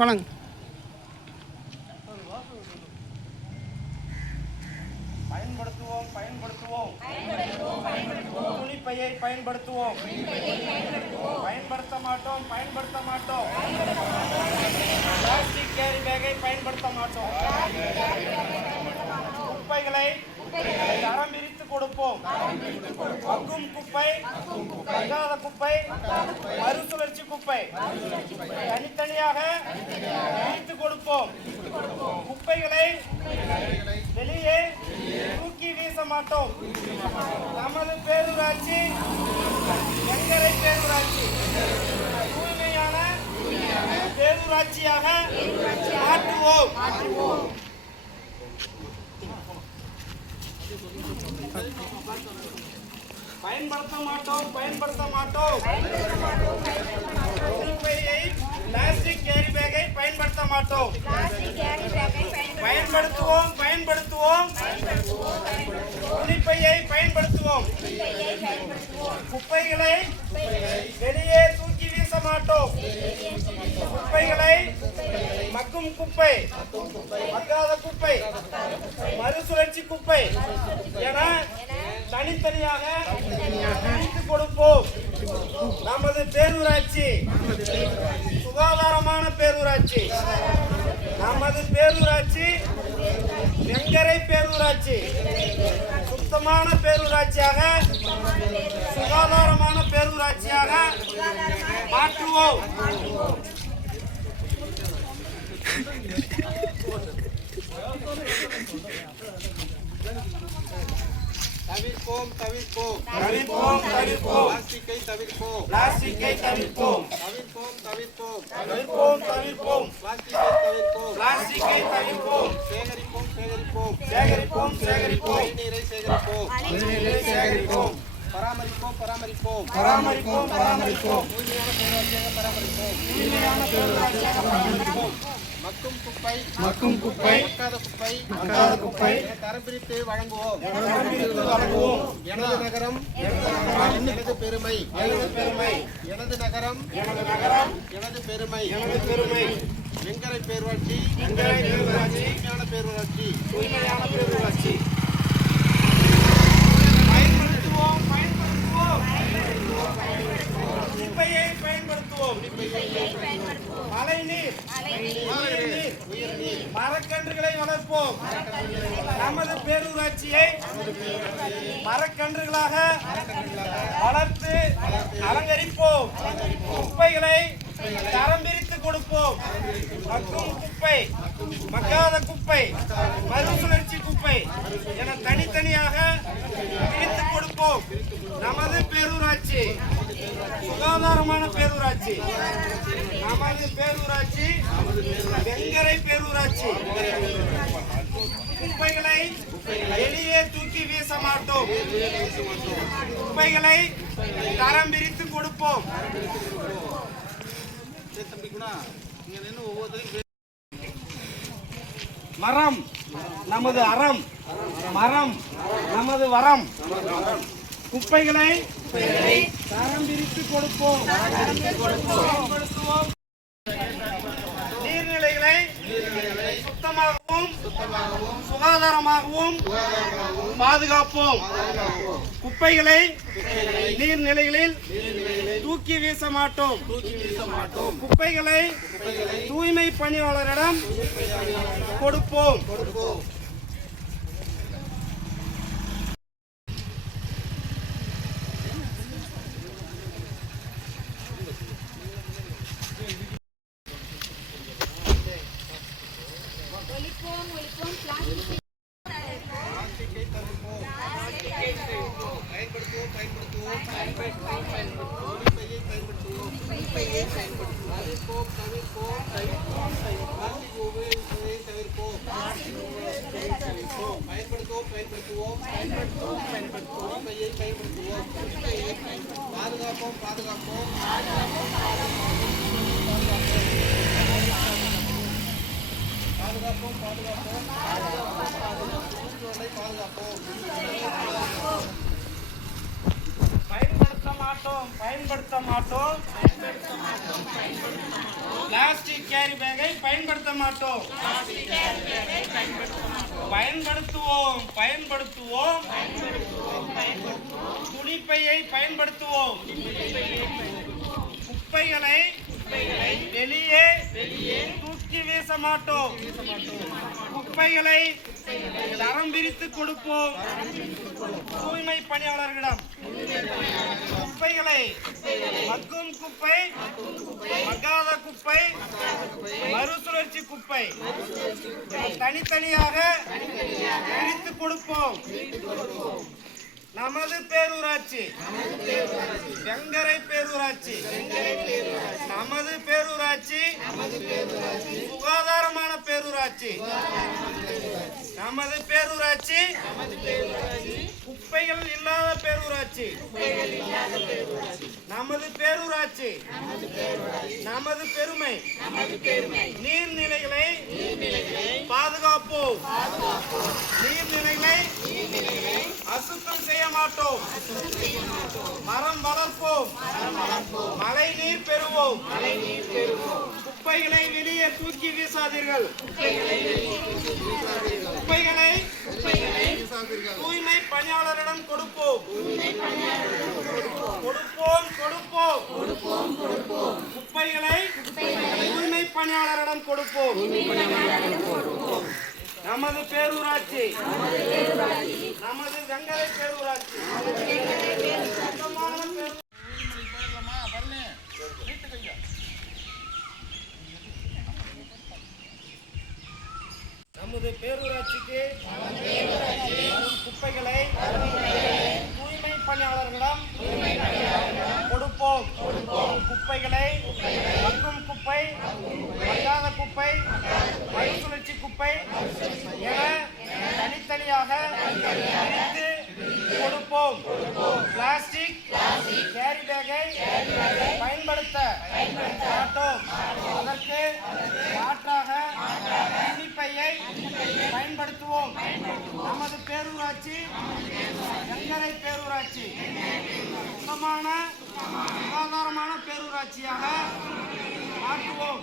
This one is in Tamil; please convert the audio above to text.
பழங்க. பயன்படுத்துவோம் துணிப்பையை பயன்படுத்துவோம். பயன்படுத்த மாட்டோம் பிளாஸ்டிக் கேரி பேக்கை பயன்படுத்த மாட்டோம். குப்பைகளை தரம் பிரித்து கொடுப்போம். மக்கும் குப்பை, மக்காத குப்பை, மறுசுழற்சி குப்பை தனித்தனியாக பிரித்து கொடுப்போம். குப்பைகளை வெளியே தூக்கி வீச மாட்டோம். நமது பேரூராட்சி வெங்கரை பேரூராட்சி தூய்மையான பேரூராட்சியாக மாற்றுவோம். பயன்படுத்த மாட்டோம் குப்பையை பிளாஸ்டிக் கேரி பேக்கை பயன்படுத்த மாட்டோம். பயன்படுத்துவோம் துணிப்பையை பயன்படுத்துவோம். குப்பைகளை வெளியே தூக்கி வீச மாட்டோம். குப்பைகளை மக்கும் குப்பை, மக்காத குப்பை, மறுசுழற்சி குப்பை என தனித்தனியாக பிரித்து கொடுப்போம். நமது பேரூராட்சி சுகாதாரமான பேரூராட்சி. நமது பேரூராட்சி வெங்கரை பேரூராட்சி சுத்தமான பேரூராட்சியாக சுகாதாரமான பேரூராட்சியாக மாற்றுவோம். தவிர்ப்போம் பிளாஸ்டிக்கை தவிர்ப்போம். பிளாஸ்டிக்கை தவிர்ப்போம். சேகரிப்போம். நீரை சேகரிப்போம். பராமரிப்போம். மக்கும் குப்பை, மக்காத குப்பை தரம் பிரித்து வழங்குவோம். எனது நகரம் எனது பெருமை. எனது நகரம் எனது பெருமை. வெங்கரை பேரூராட்சி தூய்மையான பேரூராட்சி. குப்பையை பயன்படுத்துவோம். மழைநீர், மரக்கன்றுகளை வளர்ப்போம். நமது பேரூராட்சியை மரக்கன்றுகளாக வளர்த்து அலங்கரிப்போம். குப்பைகளை தரம் பிரித்து கொடுப்போம். மக்கும் குப்பை, மக்காத குப்பை, மறுசுழற்சி குப்பை என தனித்தனியாக பிரித்து கொடுப்போம். நமது பேரூராட்சி சுகாதாரமான பேரூராட்சி. நமது பேரூராட்சி வெங்கரை பேரூராட்சி. குப்பைகளை வெளியே தூக்கி வீச மாட்டோம். குப்பைகளை தரம் பிரித்து கொடுப்போம். மரம் நமது அறம், மரம் நமது வரம். குப்பைகளை தரம் பிரித்து கொடுப்போம். நீர்நிலைகளை சுத்தமாகவும் சுகாதாரமாகவும் பாதுகாப்போம். குப்பைகளை நீர்நிலைகளில் தூக்கி வீச மாட்டோம். குப்பைகளை தூய்மை பணியாளரிடம் கொடுப்போம். பயன்படுத்த மாட்டோம். பிளாஸ்டிக் பிளாஸ்டிக் கேரி பேக்கை பயன்படுத்த மாட்டோம். பயன்படுத்துவோம். துணிப்பையை பயன்படுத்துவோம். குப்பைகளை வெளியே தூக்கி வீச மாட்டோம். குப்பைகளை தரம் பிரித்து கொடுப்போம். தூய்மை பணியாளர்களிடம் குப்பைகளை மக்கும் குப்பை, மக்காத குப்பை, மறுசுழற்சி குப்பை தனித்தனியாக பிரித்து கொடுப்போம். நமது பேரூராட்சி வெங்கரை பேரூராட்சி. நமது பேரூராட்சி சுகாதாரமான பேரூராட்சி. நமது பேரூராட்சி குப்பைகள் இல்லாத பேரூராட்சி. நமது பேரூராட்சி நமது பெருமை. நீர்நிலைகளை பாதுகாப்போம். நீர்நிலைகளை அசுத்தம் செய்ய மாட்டோம். மரம் வளர்ப்போம். மழை நீர் பெறுவோம். குப்பைகளை வெளியே தூக்கி வீசாதீர்கள். குப்பைகளை தூய்மை பணியாளரிடம் கொடுப்போம். குப்பைகளை தூய்மை பணியாளரிடம் கொடுப்போம். நமது பேரூராட்சி நமது வெங்கரை பேரூராட்சி. நமது பேரூராட்சிக்கு குப்பைகளை தூய்மை பணியாளர்களிடம் கொடுப்போம். குப்பைகளை மக்கும் குப்பை, மக்காத குப்பை, மறுசுழற்சி குப்பை என தனித்தனியாக பிரித்து கொடுப்போம். பிளாஸ்டிக் கேரி பேக்கை பயன்படுத்த மாட்டோம். அதற்கு மாற்றாக துணிப்பையை பயன்படுத்துவோம். நமது பேரூராட்சி வெங்கரை பேரூராட்சி சுத்தமான சுகாதாரமான பேரூராட்சியாக மாற்றுவோம்.